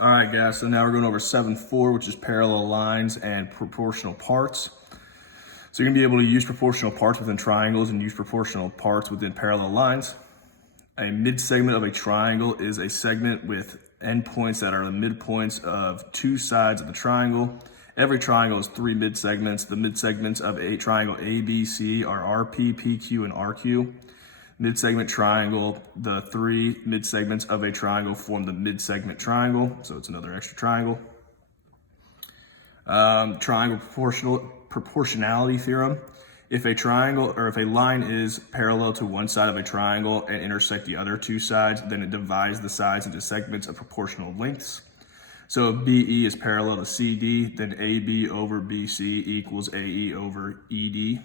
All right, guys, so now we're going over 7.4, which is parallel lines and proportional parts. So you're gonna be able to use proportional parts within triangles and use proportional parts within parallel lines. A mid-segment of a triangle is a segment with endpoints that are the midpoints of two sides of the triangle. Every triangle has three mid-segments. The mid-segments of a triangle ABC are RP, PQ, and RQ. Mid-segment triangle, the three mid-segments of a triangle form the mid-segment triangle, so it's another extra triangle. Triangle proportionality theorem. If a triangle or if a line is parallel to one side of a triangle and intersect the other two sides, then it divides the sides into segments of proportional lengths. So if BE is parallel to CD, then AB over BC equals AE over ED.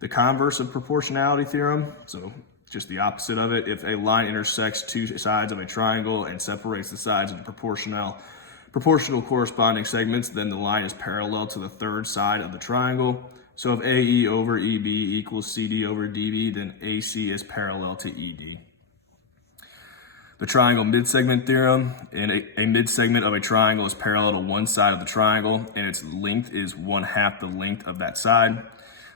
The converse of proportionality theorem, so just the opposite of it, if a line intersects two sides of a triangle and separates the sides of the proportional corresponding segments, then the line is parallel to the third side of the triangle. So if AE over EB equals CD over DB, then AC is parallel to ED. The triangle midsegment theorem, in a midsegment of a triangle is parallel to one side of the triangle and its length is 1/2 the length of that side.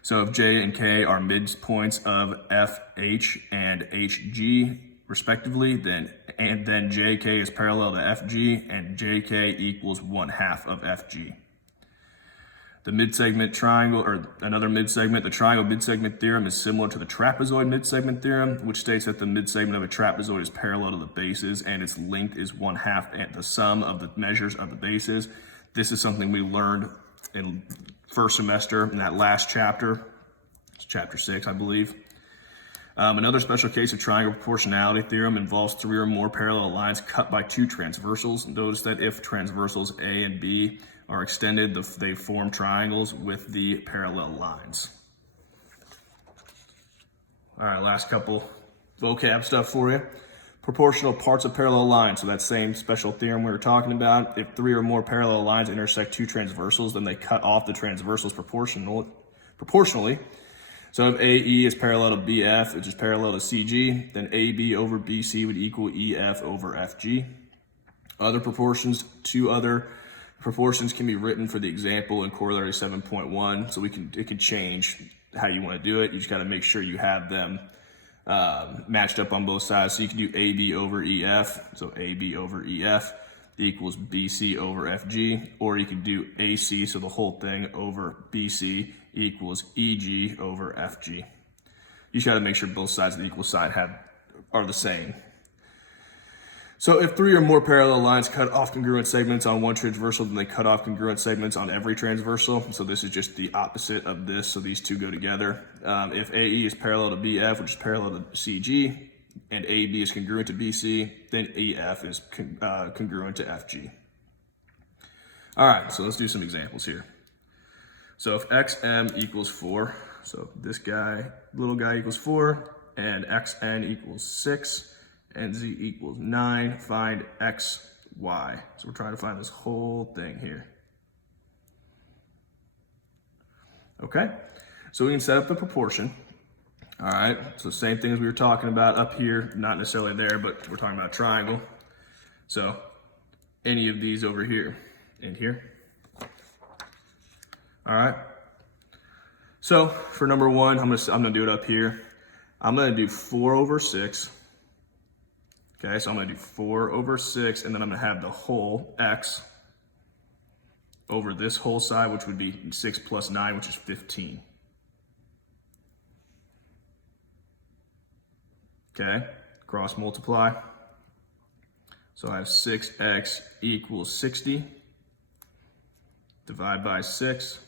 So if J and K are midpoints of FH and HG respectively, then JK is parallel to FG and JK equals 1/2 of FG. The midsegment triangle, or another midsegment, the triangle midsegment theorem is similar to the trapezoid midsegment theorem, which states that the midsegment of a trapezoid is parallel to the bases and its length is 1/2 and the sum of the measures of the bases. This is something we learned in first semester in that last chapter. It's chapter 6, I believe. Another special case of triangle proportionality theorem involves three or more parallel lines cut by two transversals. Notice that if transversals A and B are extended, they form triangles with the parallel lines. All right, last couple vocab stuff for you. Proportional parts of parallel lines. So that same special theorem we were talking about. If three or more parallel lines intersect two transversals, then they cut off the transversals proportionally. So if AE is parallel to BF, which is parallel to CG, then AB over BC would equal EF over FG. Two other proportions can be written for the example in corollary 7.1. So it can change how you want to do it. You just got to make sure you have them matched up on both sides. So you can do AB over EF, so AB over EF equals BC over FG, or you can do AC, so the whole thing over BC equals EG over FG. You just got to make sure both sides of the equal side are the same. So if three or more parallel lines cut off congruent segments on one transversal, then they cut off congruent segments on every transversal. So this is just the opposite of this, so these two go together. If AE is parallel to BF, which is parallel to CG, and AB is congruent to BC, then EF is congruent to FG. All right, so let's do some examples here. So if XM equals 4, so this little guy equals 4, and XN equals 6, and Z equals 9, find XY. So we're trying to find this whole thing here. Okay, so we can set up the proportion. All right, so same thing as we were talking about up here, not necessarily there, but we're talking about a triangle. So any of these over here and here. All right, so for number one, I'm gonna do it up here. I'm gonna do 4 over 6. Okay, so I'm gonna do 4 over 6, and then I'm gonna have the whole X over this whole side, which would be 6 plus 9, which is 15. Okay, cross multiply. So I have 6x equals 60. Divide by 6.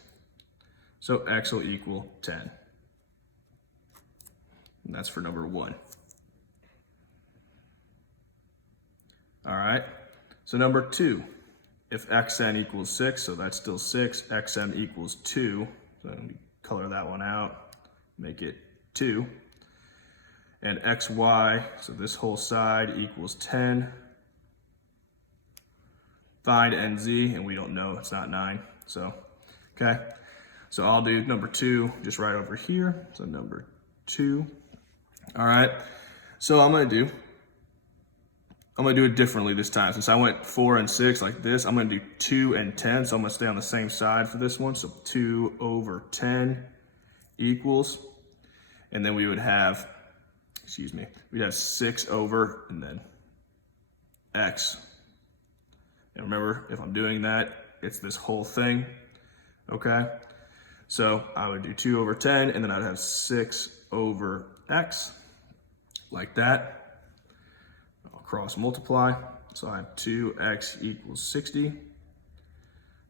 So x will equal 10. And that's for number one. All right, so number two, if xn equals 6, so that's still 6, xm equals 2. So let me color that one out, make it 2. And xy, so this whole side equals 10. Find nz, and we don't know, it's not 9. So, okay. So I'll do number 2 just right over here. So number 2. All right. So I'm going to do I'm gonna do it differently this time. Since I went 4 and 6 like this, I'm gonna do 2 and 10. So I'm gonna stay on the same side for this one. So 2 over 10 equals, and then we would have, we'd have 6 over and then x. And remember, if I'm doing that, it's this whole thing, okay? So I would do 2 over 10, and then I'd have 6 over x, like that. I'll cross multiply. So I have 2x equals 60.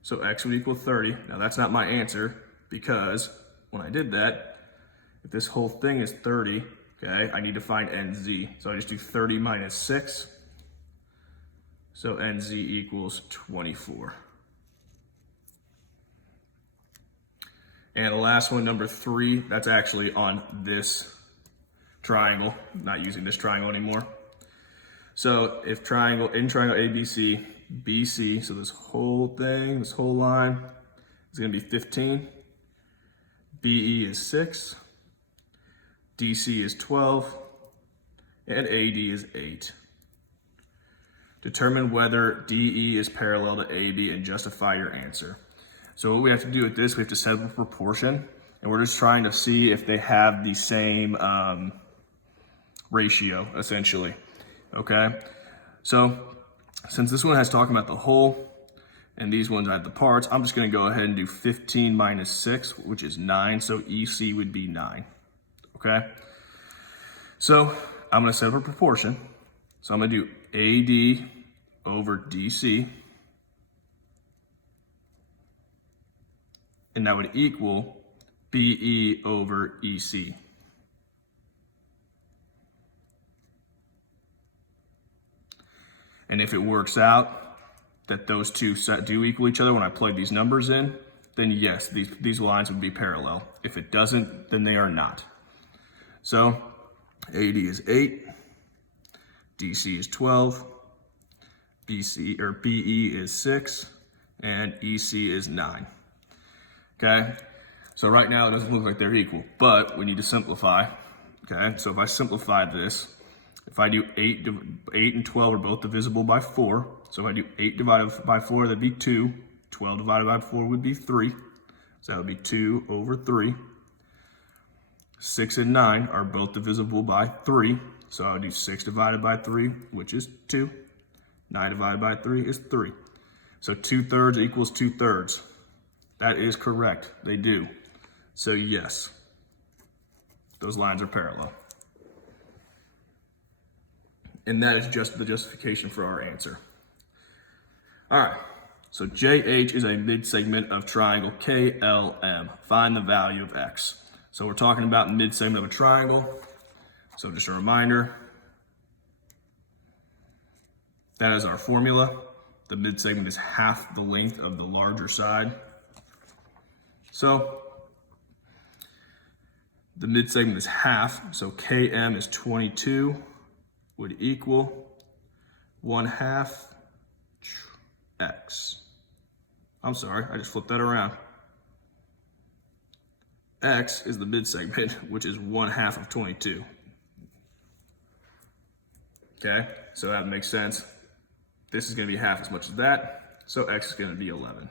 So x would equal 30. Now that's not my answer, because when I did that, if this whole thing is 30, okay, I need to find nz. So I just do 30 minus 6. So nz equals 24. And the last one, number 3, that's actually on this triangle. I'm not using this triangle anymore. So if in triangle ABC, BC, so this whole thing, this whole line is gonna be 15. BE is 6. DC is 12. And AD is 8. Determine whether DE is parallel to AB and justify your answer. So what we have to do with this, we have to set up a proportion, and we're just trying to see if they have the same ratio, essentially, okay? So since this one has talking about the whole, and these ones have the parts, I'm just gonna go ahead and do 15 minus 6, which is 9, so EC would be 9, okay? So I'm gonna set up a proportion. So I'm gonna do AD over DC, and that would equal BE over EC. And if it works out that those two do equal each other when I plug these numbers in, then yes, these lines would be parallel. If it doesn't, then they are not. So AD is 8, DC is 12, BE is 6, and EC is 9. Okay, so right now it doesn't look like they're equal, but we need to simplify. Okay, so if I simplify this, if I do 8 and 12 are both divisible by 4. So if I do 8 divided by 4, that'd be 2. 12 divided by 4 would be 3. So that would be 2 over 3. 6 and 9 are both divisible by 3. So I would do 6 divided by 3, which is 2. 9 divided by 3 is 3. So 2/3 equals 2/3. That is correct. They do. So yes, those lines are parallel. And that is just the justification for our answer. All right, so JH is a midsegment of triangle KLM. Find the value of X. So we're talking about the midsegment of a triangle. So just a reminder, that is our formula. The midsegment is half the length of the larger side. So the midsegment is half, so KM is 22, would equal 1/2 X. I'm sorry, I just flipped that around. X is the midsegment, which is 1/2 of 22. Okay, so that makes sense. This is gonna be half as much as that, so X is gonna be 11.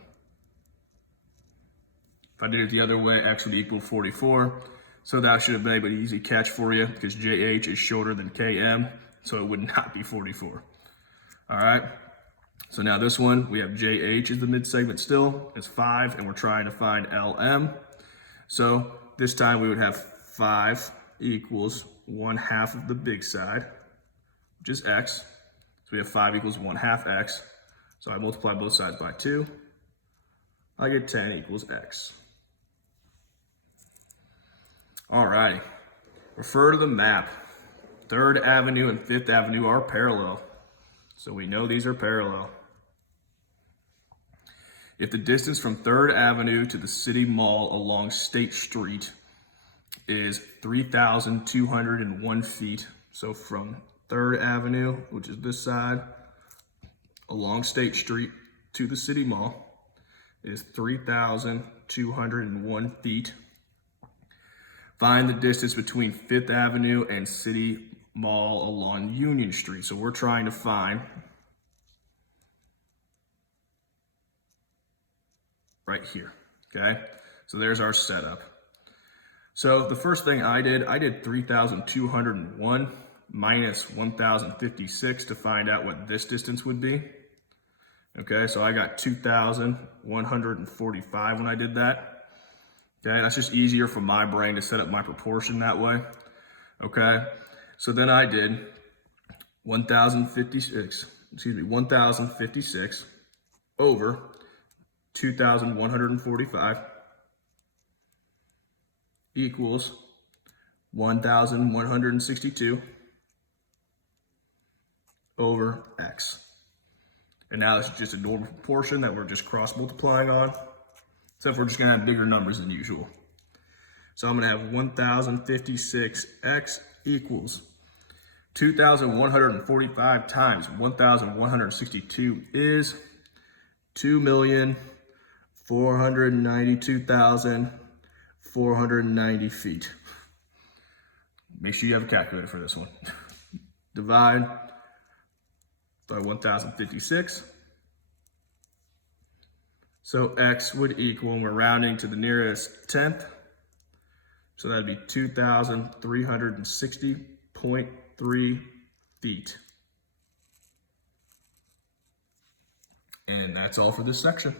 If I did it the other way, X would equal 44. So that should have been an easy catch for you because JH is shorter than KM, so it would not be 44. All right, so now this one, we have JH is the midsegment still, it's 5, and we're trying to find LM. So this time we would have 5 equals 1/2 of the big side, which is X. So we have 5 equals 1/2 X. So I multiply both sides by 2. I get 10 equals X. All right, refer to the map. 3rd Avenue and 5th Avenue are parallel. So we know these are parallel. If the distance from 3rd Avenue to the City Mall along State Street is 3,201 feet, so from 3rd Avenue, which is this side, along State Street to the City Mall is 3,201 feet. Find the distance between 5th Avenue and City mall along Union Street. So we're trying to find right here, okay? So there's our setup. So the first thing I did 3,201 minus 1,056 to find out what this distance would be. Okay, so I got 2,145 when I did that. Okay, that's just easier for my brain to set up my proportion that way. Okay, so then I did 1,056 over 2,145 equals 1,162 over x. And now this is just a normal proportion that we're just cross multiplying on, except we're just gonna have bigger numbers than usual. So I'm gonna have 1,056x equals 2,145 times 1,162 is 2,492,490 feet. Make sure you have a calculator for this one. Divide by 1,056. So x would equal, and we're rounding to the nearest tenth, so that'd be 2,360.3 feet. And that's all for this section.